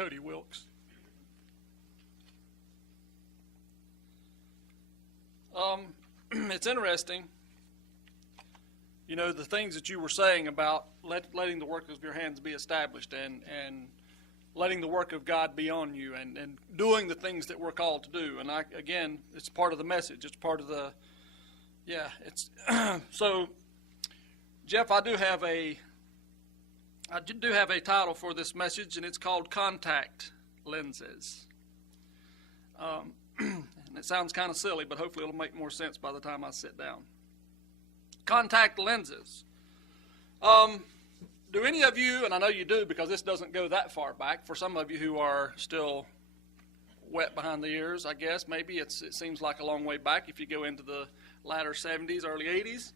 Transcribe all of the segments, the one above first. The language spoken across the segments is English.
Cody Wilkes. It's interesting, you know, the things that you were saying about letting the work of your hands be established and letting the work of God be on you and doing the things that we're called to do. And again, it's part of the message. It's part of the, it's, so, Jeff, I do have a title for this message, and it's called Contact Lenses. And it sounds kind of silly, but hopefully it'll make more sense by the time I sit down. Contact lenses. Do any of you, and I know you do because this doesn't go that far back, for some of you who are still wet behind the ears, I guess, maybe it seems like a long way back if you go into the latter 70s, early 80s.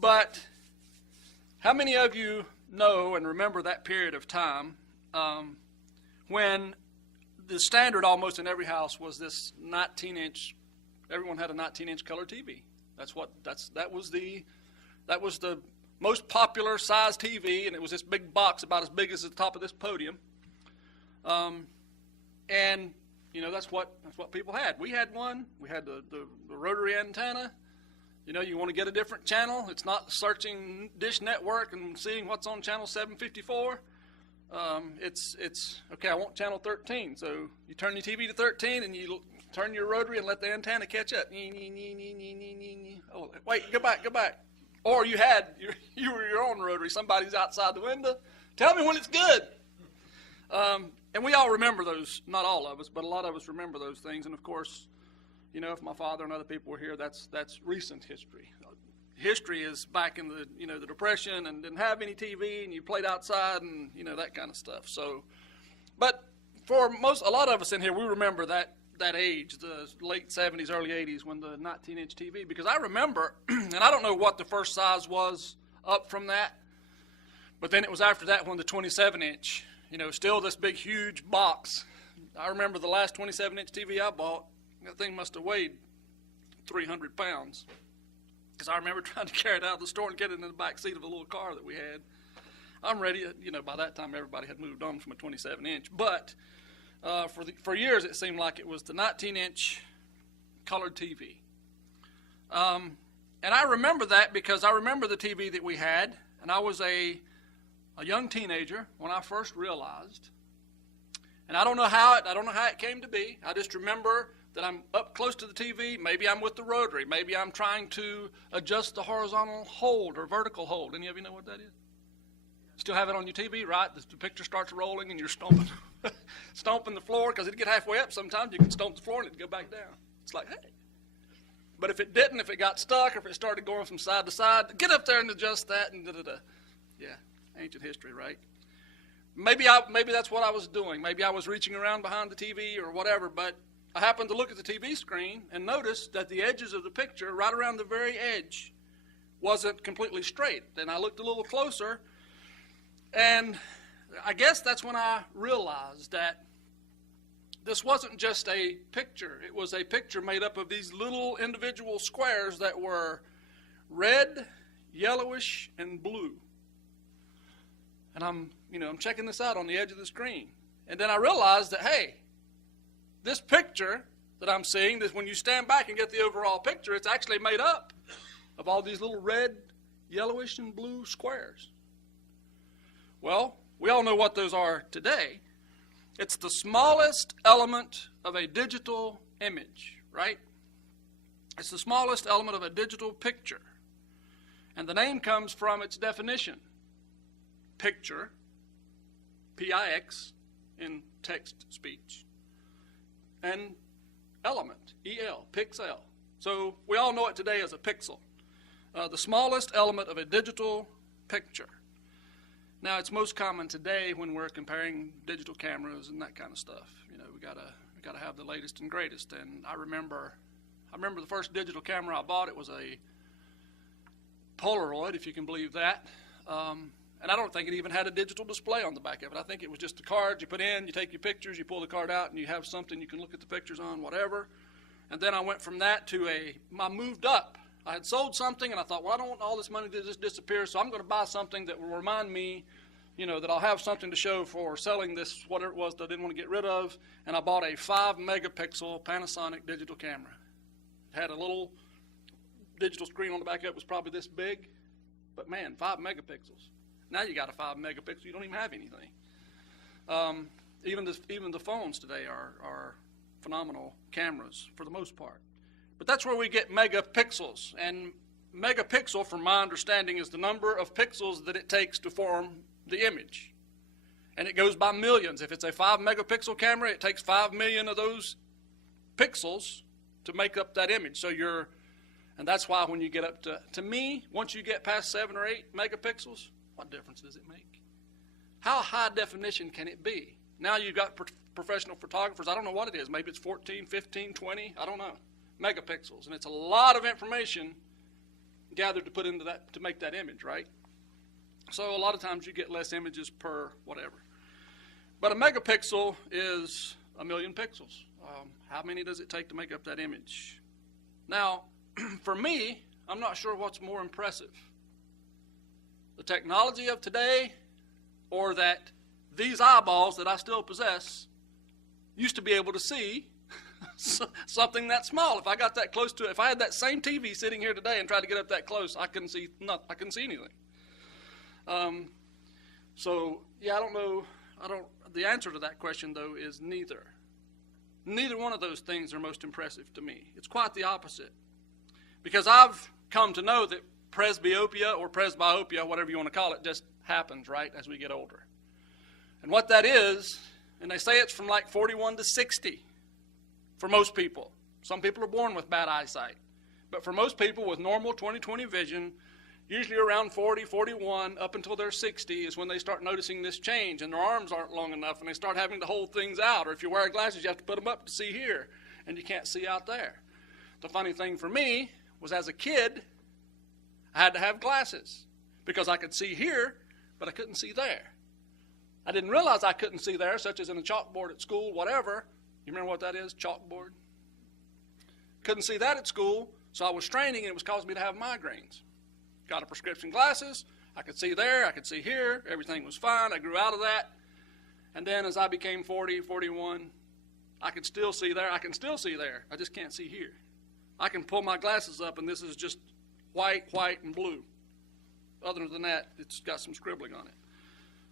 But how many of you know and remember that period of time when the standard almost in every house was this 19-inch, everyone had a 19-inch color TV. That was the most popular size TV, and it was this big box about as big as the top of this podium. And you know, that's what people had. We had one. We had the rotary antenna. You know, you want to get a different channel. It's not searching Dish Network and seeing what's on channel 754. It's okay, I want channel 13. So you turn your TV to 13 and you turn your rotary and let the antenna catch up. Oh, wait, go back. Or you were your own rotary. Somebody's outside the window. Tell me when it's good. And we all remember those, not all of us, but a lot of us remember those things. And of course, you know, if my father and other people were here, that's recent history. History is back in the, you know, the Depression and didn't have any TV and you played outside and, you know, that kind of stuff. So, but for a lot of us in here, we remember that age, the late 70s, early 80s, when the 19-inch TV, because I remember, and I don't know what the first size was up from that, but then it was after that when the 27-inch, you know, still this big, huge box. I remember the last 27-inch TV I bought, that thing must have weighed 300 pounds. Because I remember trying to carry it out of the store and get it in the back seat of a little car that we had. I'm ready, you know, by that time everybody had moved on from a 27-inch. But for years it seemed like it was the 19-inch colored TV. And I remember that because I remember the TV that we had, and I was a young teenager when I first realized. And I don't know how it came to be. I just remember that I'm up close to the TV. Maybe I'm with the rotary. Maybe I'm trying to adjust the horizontal hold or vertical hold. Any of you know what that is? Still have it on your TV, right? The picture starts rolling and you're stomping the floor, because it'd get halfway up sometimes. You can stomp the floor and it'd go back down. It's like, hey. But if it didn't, if it got stuck, or if it started going from side to side, get up there and adjust that and da-da-da. Yeah, ancient history, right? Maybe that's what I was doing. Maybe I was reaching around behind the TV or whatever, but I happened to look at the TV screen and notice that the edges of the picture, right around the very edge, wasn't completely straight. Then I looked a little closer, and I guess that's when I realized that this wasn't just a picture. It was a picture made up of these little individual squares that were red, yellowish, and blue. And I'm checking this out on the edge of the screen. And then I realized that, hey, this picture that I'm seeing, that when you stand back and get the overall picture, it's actually made up of all these little red, yellowish, and blue squares. Well, we all know what those are today. It's the smallest element of a digital image, right? It's the smallest element of a digital picture. And the name comes from its definition. Picture, P-I-X, in text speech. And element, E-L, pixel. So we all know it today as a pixel. The smallest element of a digital picture. Now, it's most common today when we're comparing digital cameras and that kind of stuff. You know, we gotta have the latest and greatest. And I remember the first digital camera I bought. It was a Polaroid, if you can believe that. And I don't think it even had a digital display on the back of it. I think it was just a card you put in, you take your pictures, you pull the card out, and you have something you can look at the pictures on, whatever. And then I went from that to I moved up. I had sold something, and I thought, well, I don't want all this money to just disappear, so I'm going to buy something that will remind me, that I'll have something to show for selling this, whatever it was that I didn't want to get rid of, and I bought a 5-megapixel Panasonic digital camera. It had a little digital screen on the back of it, was probably this big, but man, 5 megapixels. Now you got a 5 megapixel, you don't even have anything. Even the phones today are phenomenal cameras for the most part. But that's where we get megapixels, and megapixel, from my understanding, is the number of pixels that it takes to form the image. And it goes by millions. If it's a 5-megapixel camera, it takes 5 million of those pixels to make up that image. And that's why when you get up to me, once you get past 7 or 8 megapixels, what difference does it make? How high definition can it be? Now you've got professional photographers, I don't know what it is, maybe it's 14, 15, 20, I don't know, megapixels. And it's a lot of information gathered to put into that, to make that image, right? So a lot of times you get less images per whatever. But a megapixel is 1 million pixels. How many does it take to make up that image? Now, for me, I'm not sure what's more impressive. The technology of today, or that these eyeballs that I still possess used to be able to see something that small. If I got that close to it, if I had that same TV sitting here today and tried to get up that close, I couldn't see nothing. I couldn't see anything. So yeah, I don't know. The answer to that question, though, is neither. Neither one of those things are most impressive to me. It's quite the opposite. Because I've come to know that presbyopia or presbyopia, whatever you want to call it, just happens, right, as we get older. And what that is, and they say it's from like 41 to 60 for most people. Some people are born with bad eyesight. But for most people with normal 20/20 vision, usually around 40, 41, up until they're 60 is when they start noticing this change, and their arms aren't long enough, and they start having to hold things out. Or if you wear glasses, you have to put them up to see here, and you can't see out there. The funny thing for me was, as a kid, I had to have glasses because I could see here, but I couldn't see there. I didn't realize I couldn't see there, such as in a chalkboard at school, whatever. You remember what that is, chalkboard? Couldn't see that at school, so I was straining, and it was causing me to have migraines. Got a prescription glasses. I could see there. I could see here. Everything was fine. I grew out of that. And then as I became 40, 41, I could still see there. I can still see there. I just can't see here. I can pull my glasses up, and this is just white, and blue. Other than that, it's got some scribbling on it.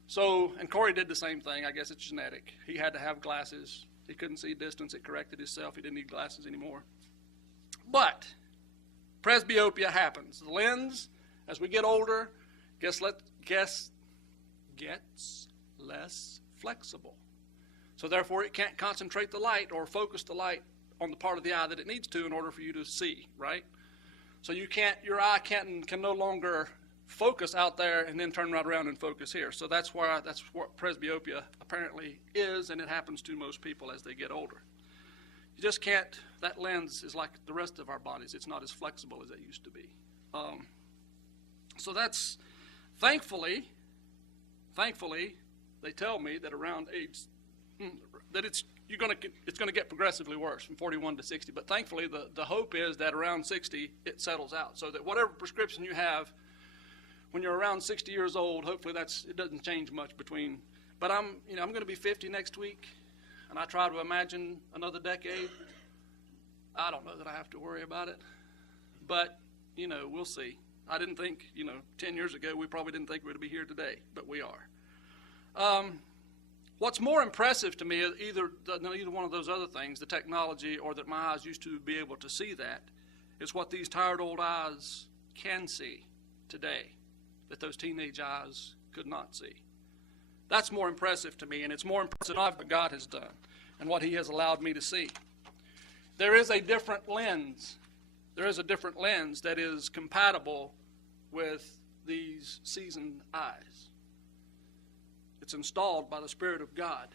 So, and Corey did the same thing. I guess it's genetic. He had to have glasses. He couldn't see distance. It corrected itself. He didn't need glasses anymore. But presbyopia happens. The lens, as we get older, gets less flexible. So therefore, it can't concentrate the light or focus the light on the part of the eye that it needs to in order for you to see, right? So your eye can no longer focus out there and then turn right around and focus here. So that's what presbyopia apparently is, and it happens to most people as they get older. You just can't, that lens is like the rest of our bodies. It's not as flexible as it used to be. So that's, thankfully, they tell me that around age, that it's going to get progressively worse from 41 to 60. But thankfully, the hope is that around 60, it settles out. So that whatever prescription you have, when you're around 60 years old, hopefully it doesn't change much between. But I'm going to be 50 next week, and I try to imagine another decade. I don't know that I have to worry about it, but we'll see. I didn't think 10 years ago we probably didn't think we would be here today, but we are. What's more impressive to me, either one of those other things, the technology or that my eyes used to be able to see that, is what these tired old eyes can see today that those teenage eyes could not see. That's more impressive to me, and it's more impressive than what God has done and what He has allowed me to see. There is a different lens. There is a different lens that is compatible with these seasoned eyes. It's installed by the Spirit of God.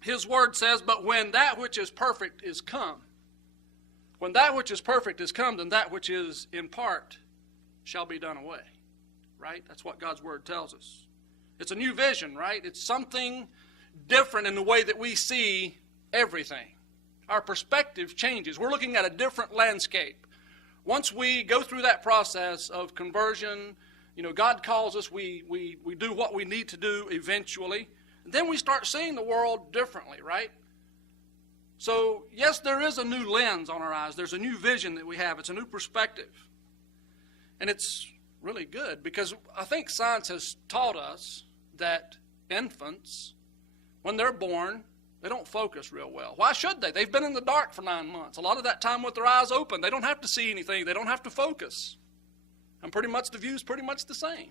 His word says, but when that which is perfect is come, when that which is perfect is come, then that which is in part shall be done away. Right? That's what God's word tells us. It's a new vision, right? It's something different in the way that we see everything. Our perspective changes. We're looking at a different landscape. Once we go through that process of conversion God calls us, we do what we need to do eventually. And then we start seeing the world differently, right? So, yes, there is a new lens on our eyes. There's a new vision that we have. It's a new perspective. And it's really good because I think science has taught us that infants, when they're born, they don't focus real well. Why should they? They've been in the dark for 9 months. A lot of that time with their eyes open. They don't have to see anything. They don't have to focus. And pretty much the view's pretty much the same.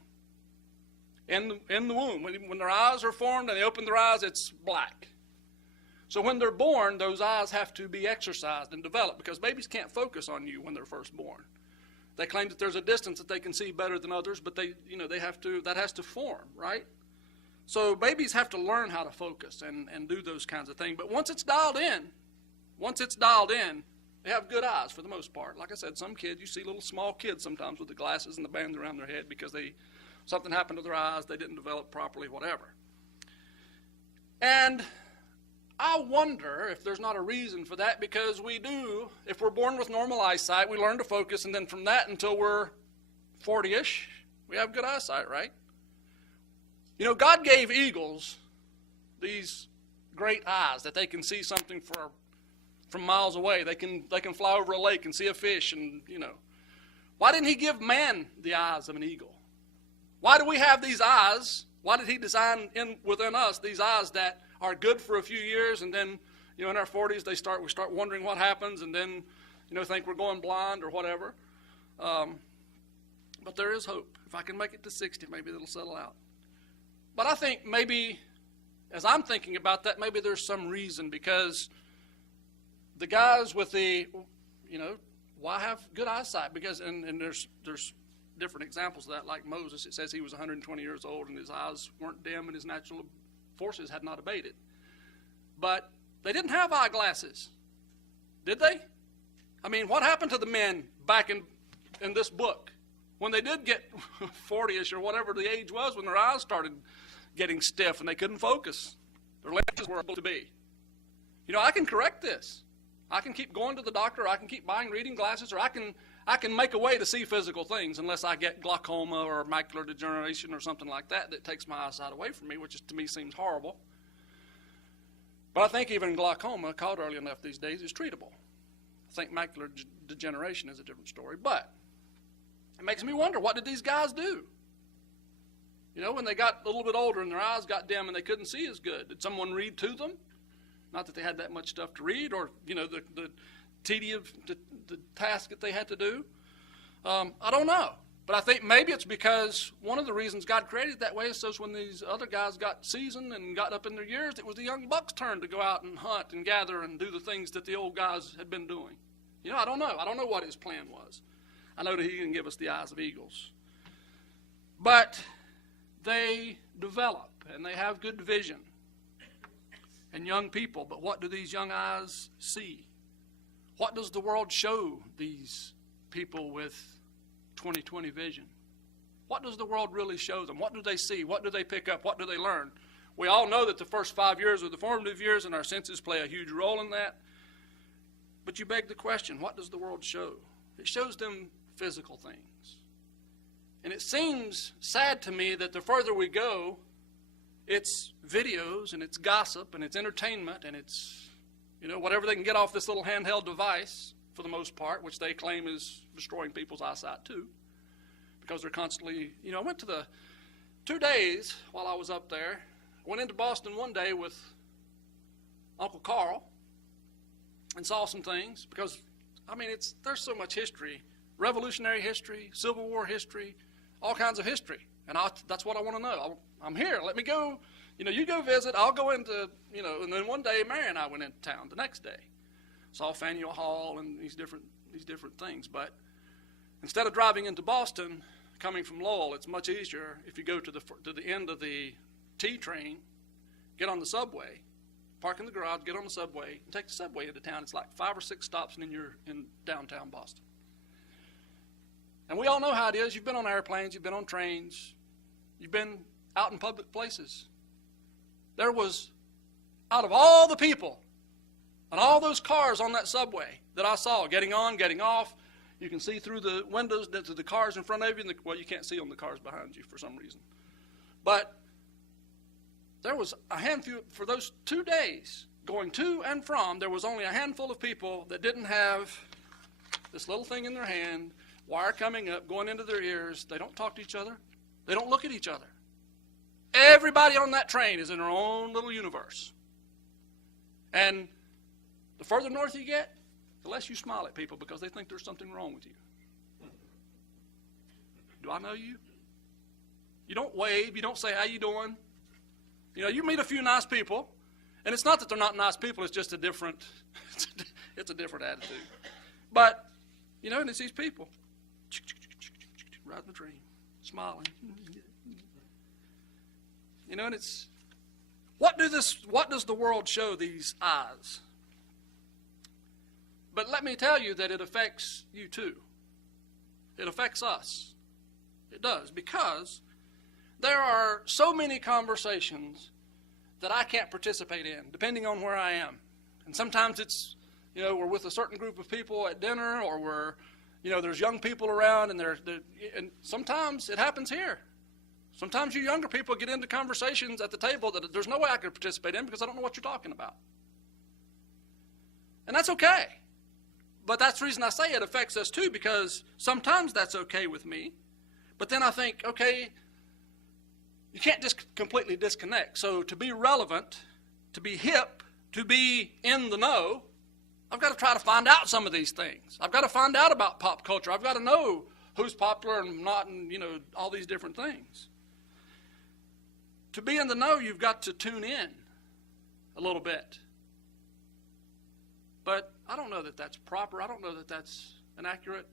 In the womb, when their eyes are formed and they open their eyes, it's black. So when they're born, those eyes have to be exercised and developed because babies can't focus on you when they're first born. They claim that there's a distance that they can see better than others, but they have to, that has to form, right? So babies have to learn how to focus and do those kinds of things. But once it's dialed in, they have good eyes for the most part. Like I said, some kids, you see little small kids sometimes with the glasses and the bands around their head because something happened to their eyes, they didn't develop properly, whatever. And I wonder if there's not a reason for that because we do, if we're born with normal eyesight, we learn to focus, and then from that until we're 40-ish, we have good eyesight, right? God gave eagles these great eyes that they can see something from miles away. They can fly over a lake and see a fish, and Why didn't he give man the eyes of an eagle? Why do we have these eyes? Why did he design within us these eyes that are good for a few years, and then, in our 40s, we start wondering what happens, and then, think we're going blind or whatever. But there is hope. If I can make it to 60, maybe it'll settle out. But I think maybe, as I'm thinking about that, maybe there's some reason because the guys with why have good eyesight? Because, and there's different examples of that, like Moses. It says he was 120 years old and his eyes weren't dim and his natural forces had not abated. But they didn't have eyeglasses, did they? I mean, what happened to the men back in this book when they did get 40-ish or whatever the age was, when their eyes started getting stiff and they couldn't focus? Their lenses were able to be. I can correct this. I can keep going to the doctor, or I can keep buying reading glasses, or I can make a way to see physical things unless I get glaucoma or macular degeneration or something like that takes my eyesight away from me, which to me seems horrible. But I think even glaucoma, caught early enough these days, is treatable. I think macular degeneration is a different story. But it makes me wonder, what did these guys do? When they got a little bit older and their eyes got dim and they couldn't see as good, did someone read to them? Not that they had that much stuff to read, or, the tedium, the task that they had to do. I don't know. But I think maybe it's because one of the reasons God created it that way is so when these other guys got seasoned and got up in their years, it was the young bucks' turn to go out and hunt and gather and do the things that the old guys had been doing. I don't know. I don't know what his plan was. I know that he didn't give us the eyes of eagles. But they develop and they have good vision. And young people, but what do these young eyes see? What does the world show these people with 20/20 vision? What does the world really show them? What do they see? What do they pick up? What do they learn? We all know that the first 5 years are the formative years, and our senses play a huge role in that. But you beg the question, what does the world show? It shows them physical things. And it seems sad to me that the further we go, it's videos and it's gossip and it's entertainment and it's, whatever they can get off this little handheld device for the most part, which they claim is destroying people's eyesight too, because they're constantly, I went to the 2 days while I was up there. I went into Boston one day with Uncle Carroll and saw some things because, there's so much history, Revolutionary history, Civil War history, all kinds of history. And that's what I want to know. I'm here. Let me go. You go visit. I'll go into, and then one day Mary and I went into town the next day. Saw Faneuil Hall and these different things. But instead of driving into Boston, coming from Lowell, it's much easier if you go to the end of the T train, get on the subway, park in the garage, get on the subway, and take the subway into town. It's like 5 or 6 stops, and then you're in downtown Boston. And we all know how it is. You've been on airplanes, you've been on trains, you've been out in public places. There was, out of all the people and all those cars on that subway that I saw, getting on, getting off, You can see through the windows to the cars in front of you. Well, you can't see on the cars behind you for some reason. But there was a handful, for those 2 days, going to and from, there was only a handful of people that didn't have this little thing in their hand, wire coming up, going into their ears. They don't talk to each other. They don't look at each other. Everybody on that train is in their own little universe. And the further north you get, the less you smile at people because they think there's something wrong with you. Do I know you? You don't wave. You don't say, how you doing? You know, you meet a few nice people, and it's not that they're not nice people. It's just a different attitude. But, you know, and it's these people riding the train, smiling. You know, and it's, what does the world show these eyes? But let me tell you that it affects you too. It affects us. It does, because there are so many conversations that I can't participate in, depending on where I am. And sometimes it's, you know, we're with a certain group of people at dinner, or we're, you know, there's young people around, and and sometimes it happens here. Sometimes you younger people get into conversations at the table that there's no way I could participate in because I don't know what you're talking about. And that's okay. But that's the reason I say it affects us too, because sometimes that's okay with me. But then I think, okay, you can't just completely disconnect. So to be relevant, to be hip, to be in the know, I've got to try to find out some of these things. I've got to find out about pop culture. I've got to know who's popular and not, and, you know, all these different things. To be in the know, you've got to tune in a little bit. But I don't know that that's proper. I don't know that that's an accurate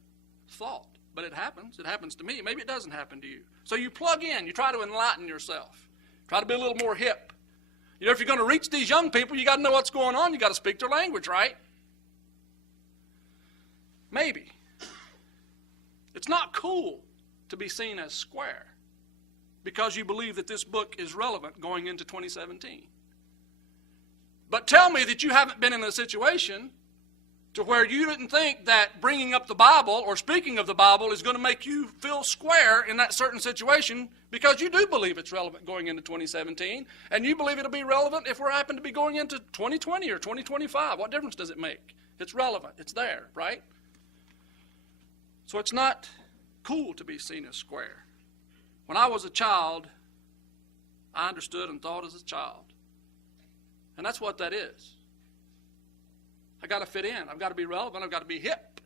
thought. But it happens. It happens to me. Maybe it doesn't happen to you. So you plug in. You try to enlighten yourself. Try to be a little more hip. You know, if you're going to reach these young people, you got to know what's going on. You got to speak their language, right? Maybe. It's not cool to be seen as square because you believe that this book is relevant going into 2017. But tell me that you haven't been in a situation to where you didn't think that bringing up the Bible or speaking of the Bible is going to make you feel square in that certain situation, because you do believe it's relevant going into 2017, and you believe it'll be relevant if we happen to be going into 2020 or 2025. What difference does it make? It's relevant. It's there, right? So it's not cool to be seen as square. When I was a child, I understood and thought as a child. And that's what that is. I got to fit in. I've got to be relevant. I've got to be hip.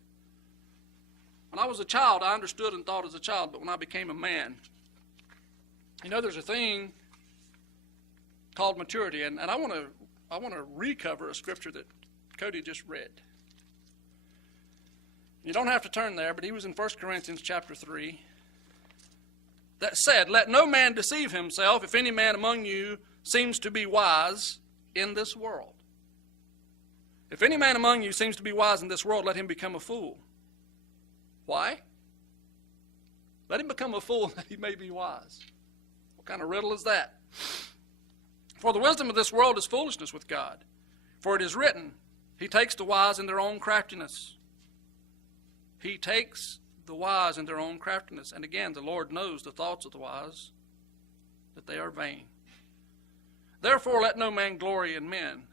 When I was a child, I understood and thought as a child, but when I became a man, you know, there's a thing called maturity, and I want to recover a scripture that Cody just read. You don't have to turn there, but he was in 1 Corinthians chapter 3. That said, let no man deceive himself. If any man among you seems to be wise in this world. If any man among you seems to be wise in this world, let him become a fool. Why? Let him become a fool that he may be wise. What kind of riddle is that? For the wisdom of this world is foolishness with God. For it is written, he takes the wise in their own craftiness. He takes the wise in their own craftiness. And again, the Lord knows the thoughts of the wise, that they are vain. Therefore, let no man glory in men,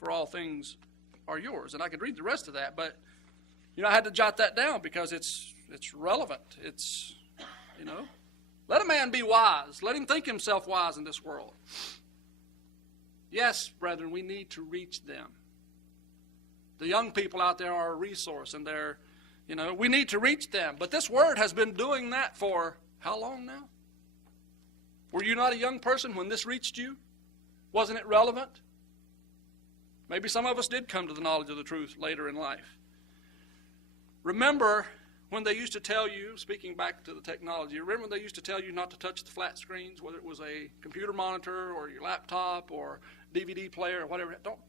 for all things are yours. And I could read the rest of that, but, you know, I had to jot that down because it's relevant. It's, you know, let a man be wise. Let him think himself wise in this world. Yes, brethren, we need to reach them. The young people out there are a resource, and they're, you know, we need to reach them. But this word has been doing that for how long now? Were you not a young person when this reached you? Wasn't it relevant? Maybe some of us did come to the knowledge of the truth later in life. Remember when they used to tell you, speaking back to the technology, remember when they used to tell you not to touch the flat screens, whether it was a computer monitor or your laptop or DVD player or whatever. Don't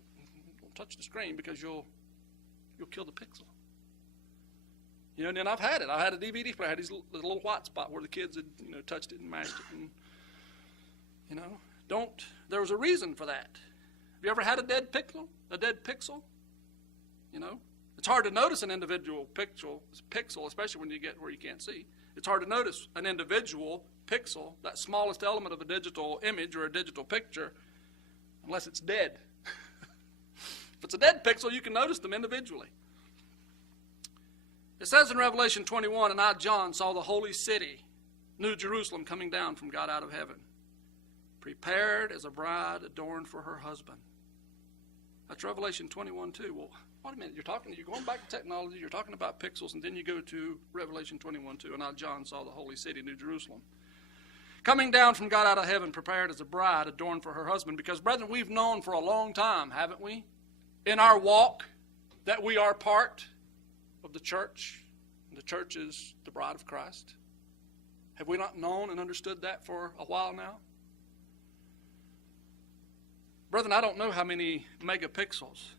touch the screen because you'll kill the pixel. You know, and then I've had it. I had a DVD player. I had this little white spot where the kids had, you know, touched it and mashed it. And, you know, there was a reason for that. Have you ever had a dead pixel? A dead pixel? You know, It's hard to notice an individual pixel, especially when you get where you can't see. It's hard to notice an individual pixel, that smallest element of a digital image or a digital picture, unless it's dead. If it's a dead pixel, you can notice them individually. It says in Revelation 21, and I, John, saw the holy city, New Jerusalem, coming down from God out of heaven, prepared as a bride adorned for her husband. That's Revelation 21:2. Well, wait a minute. You're going back to technology. You're talking about pixels, and then you go to Revelation 21:2. And I, John, saw the holy city, New Jerusalem, coming down from God out of heaven, prepared as a bride adorned for her husband. Because, brethren, we've known for a long time, haven't we, in our walk, that we are part of the church. And the church is the bride of Christ. Have we not known and understood that for a while now? Brethren, I don't know how many megapixels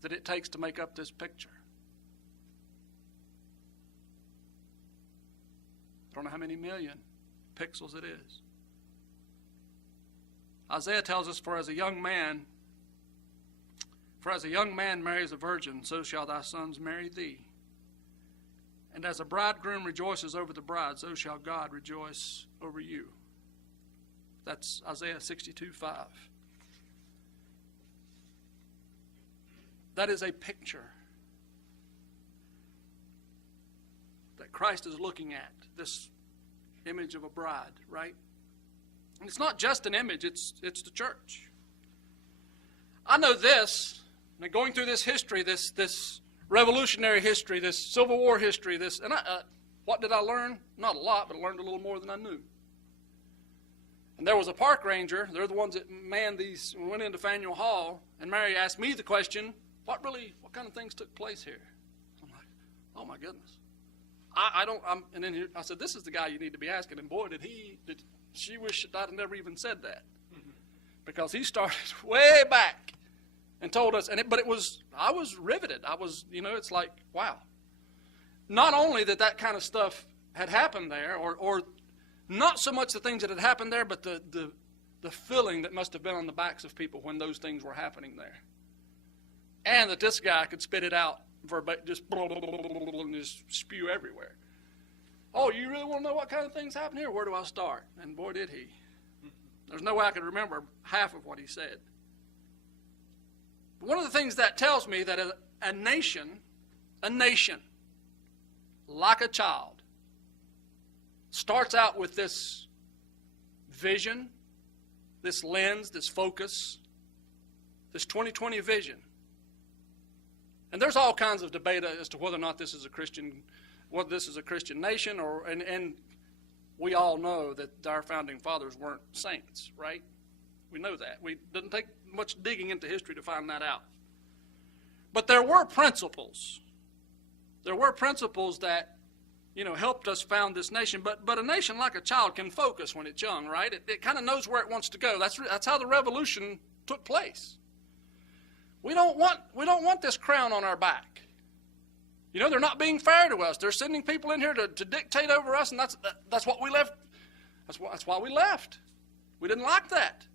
that it takes to make up this picture. I don't know how many million pixels it is. Isaiah tells us, for as a young man marries a virgin, so shall thy sons marry thee. And as a bridegroom rejoices over the bride, so shall God rejoice over you. That's Isaiah 62:5. That is a picture that Christ is looking at, this image of a bride, right? And it's not just an image, it's the church. I know this, and going through this history, this revolutionary history, this Civil War history, what did I learn? Not a lot, but I learned a little more than I knew. And there was a park ranger. They're the ones that manned these. We went into Faneuil Hall, and Mary asked me the question, what kind of things took place here? I'm like, oh my goodness. And then I said, this is the guy you need to be asking. And boy, did she wish that I'd have never even said that. Because he started way back and told us, I was riveted. It's like, wow. Not only that kind of stuff had happened there, or not so much the things that had happened there, but the feeling that must have been on the backs of people when those things were happening there. And that this guy could spit it out just and just spew everywhere. Oh, you really want to know what kind of things happen here? Where do I start? And boy, did he. There's no way I could remember half of what he said. But one of the things that tells me that a nation, like a child, starts out with this vision, this lens, this focus, this 2020 vision. And there's all kinds of debate as to whether or not this is a Christian nation, and we all know that our founding fathers weren't saints, right? We know that. It doesn't take much digging into history to find that out. But there were principles. There were principles that helped us found this nation. But a nation like a child can focus when it's young, right? It kind of knows where it wants to go. That's how the revolution took place. We don't want this crown on our back. They're not being fair to us. They're sending people in here to dictate over us, and that's what we left. That's why we left. We didn't like that.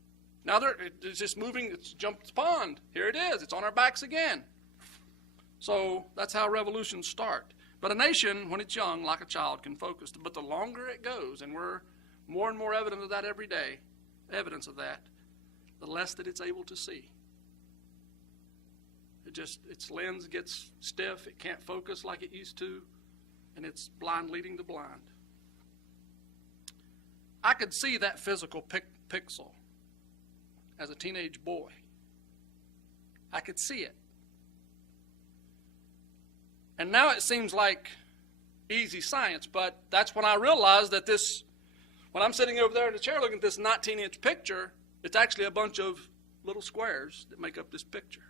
Now it's just moving. It's jumped the pond. Here it is. It's on our backs again. So that's how revolutions start. But a nation, when it's young, like a child, can focus. But the longer it goes, and we're more and more evident of that every day, evidence of that, the less that it's able to see. Its lens gets stiff. It can't focus like it used to, and it's blind leading the blind. I could see that physical pixel as a teenage boy. I could see it. And now it seems like easy science, but that's when I realized that when I'm sitting over there in the chair looking at this 19-inch picture, it's actually a bunch of little squares that make up this picture.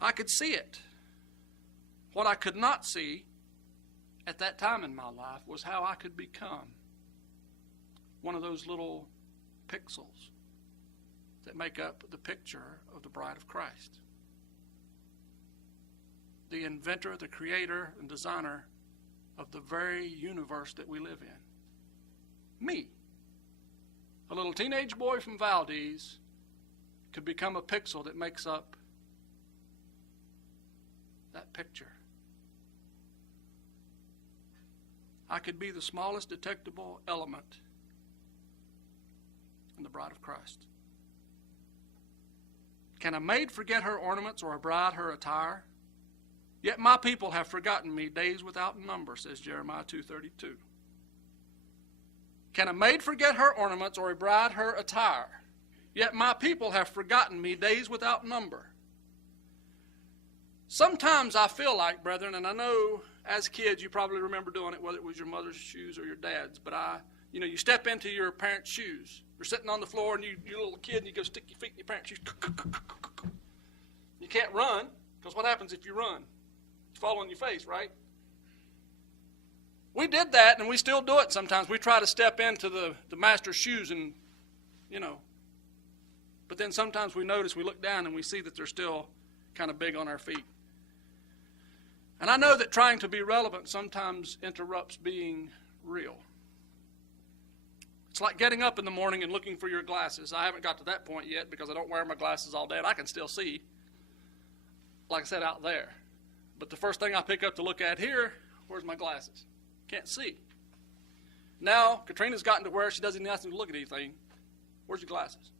I could see it. What I could not see at that time in my life was how I could become one of those little pixels that make up the picture of the bride of Christ. The inventor, the creator, and designer of the very universe that we live in. Me, a little teenage boy from Valdez, could become a pixel that makes up that picture. I could be the smallest detectable element in the bride of Christ. Can a maid forget her ornaments or a bride her attire? Yet my people have forgotten me days without number, says Jeremiah 2:32. Can a maid forget her ornaments or a bride her attire? Yet my people have forgotten me days without number. Sometimes I feel like, brethren, and I know as kids you probably remember doing it, whether it was your mother's shoes or your dad's, but you step into your parents' shoes. You're sitting on the floor and you're a little kid and you go stick your feet in your parents' shoes. You can't run, because what happens if you run? You fall on your face, right? We did that, and we still do it sometimes. We try to step into the master's shoes and, but then sometimes we look down and we see that they're still kind of big on our feet. And I know that trying to be relevant sometimes interrupts being real. It's like getting up in the morning and looking for your glasses. I haven't got to that point yet because I don't wear my glasses all day, and I can still see, like I said, out there. But the first thing I pick up to look at here, where's my glasses? Can't see. Now, Katrina's gotten to where she doesn't even have to look at anything. Where's your glasses?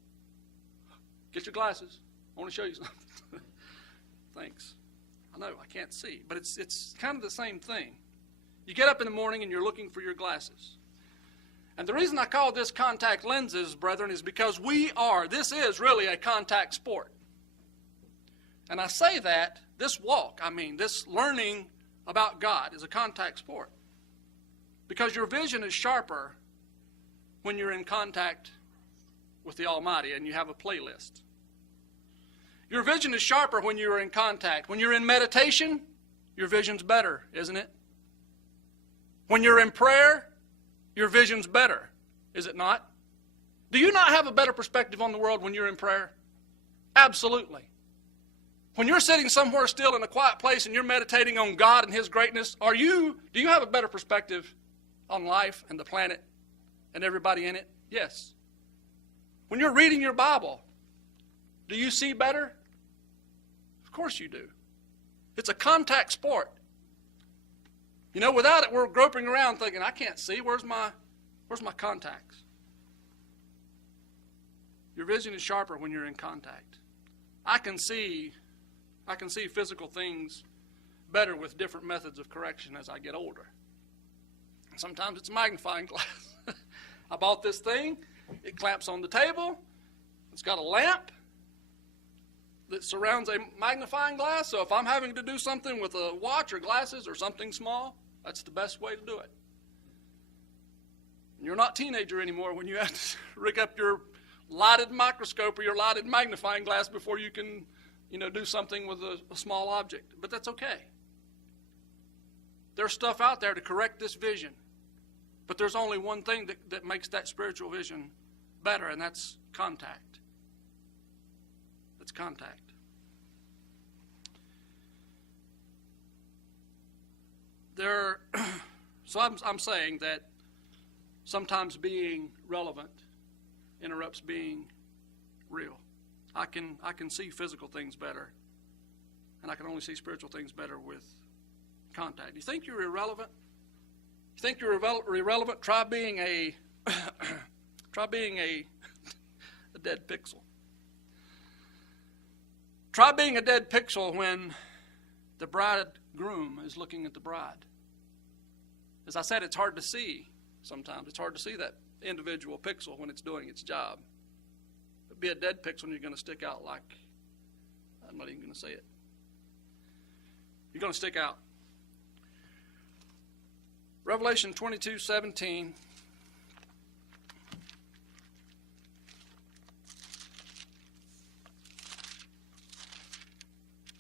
Get your glasses. I want to show you something. Thanks. I know, I can't see. But it's kind of the same thing. You get up in the morning and you're looking for your glasses. And the reason I call this contact lenses, brethren, is because this is really a contact sport. And I say that, this learning about God is a contact sport. Because your vision is sharper when you're in contact with the Almighty and you have a playlist. Your vision is sharper when you're in contact. When you're in meditation, your vision's better, isn't it? When you're in prayer, your vision's better, is it not? Do you not have a better perspective on the world when you're in prayer? Absolutely. When you're sitting somewhere still in a quiet place and you're meditating on God and His greatness, do you have a better perspective on life and the planet and everybody in it? Yes. When you're reading your Bible, do you see better? Of course you do. It's a contact sport. Without it, we're groping around thinking, I can't see. Where's my contacts? Your vision is sharper when you're in contact. I can see physical things better with different methods of correction as I get older. Sometimes it's a magnifying glass. I bought this thing. It clamps on the table. It's got a lamp that surrounds a magnifying glass. So if I'm having to do something with a watch or glasses or something small, that's the best way to do it. You're not a teenager anymore when you have to rig up your lighted microscope or your lighted magnifying glass before you can, do something with a small object. But that's okay. There's stuff out there to correct this vision. But there's only one thing that makes that spiritual vision better, and that's contact. That's contact. So I'm saying that sometimes being relevant interrupts being real. I can see physical things better, and I can only see spiritual things better with contact. You think you're irrelevant? You think you're irrelevant? Try being a dead pixel. Try being a dead pixel when the bridegroom is looking at the bride. As I said, it's hard to see sometimes. It's hard to see that individual pixel when it's doing its job. But be a dead pixel and you're going to stick out like, I'm not even going to say it. You're going to stick out. Revelation 22:17.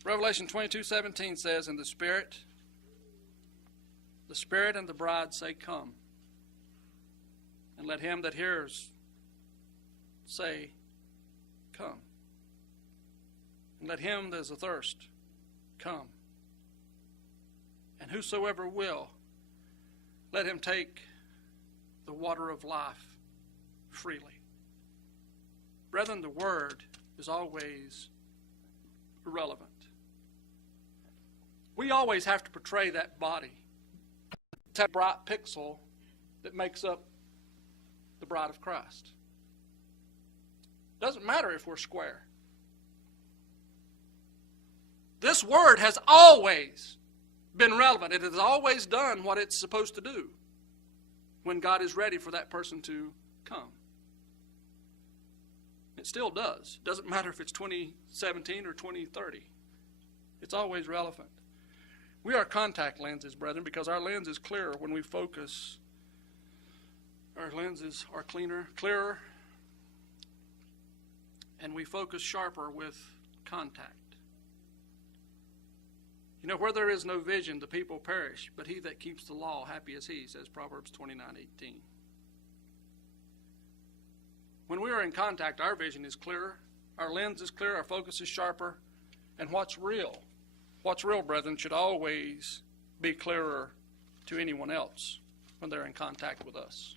Revelation 22:17 says, "And the Spirit and the bride say, Come. And let him that hears say, Come. And let him that is athirst come. And whosoever will, let him take the water of life freely." Brethren, the Word is always irrelevant. We always have to portray that body. It's that bright pixel that makes up the bride of Christ. Doesn't matter if we're square. This word has always been relevant. It has always done what it's supposed to do when God is ready for that person to come. It still does. Doesn't matter if it's 2017 or 2030. It's always relevant. We are contact lenses, brethren, because our lens is clearer when we focus. Our lenses are clearer, and we focus sharper with contact. You know, where there is no vision, the people perish, but he that keeps the law, happy is he, says Proverbs 29:18. When we are in contact, our vision is clearer, our lens is clearer, our focus is sharper, and what's real, brethren, should always be clearer to anyone else when they're in contact with us.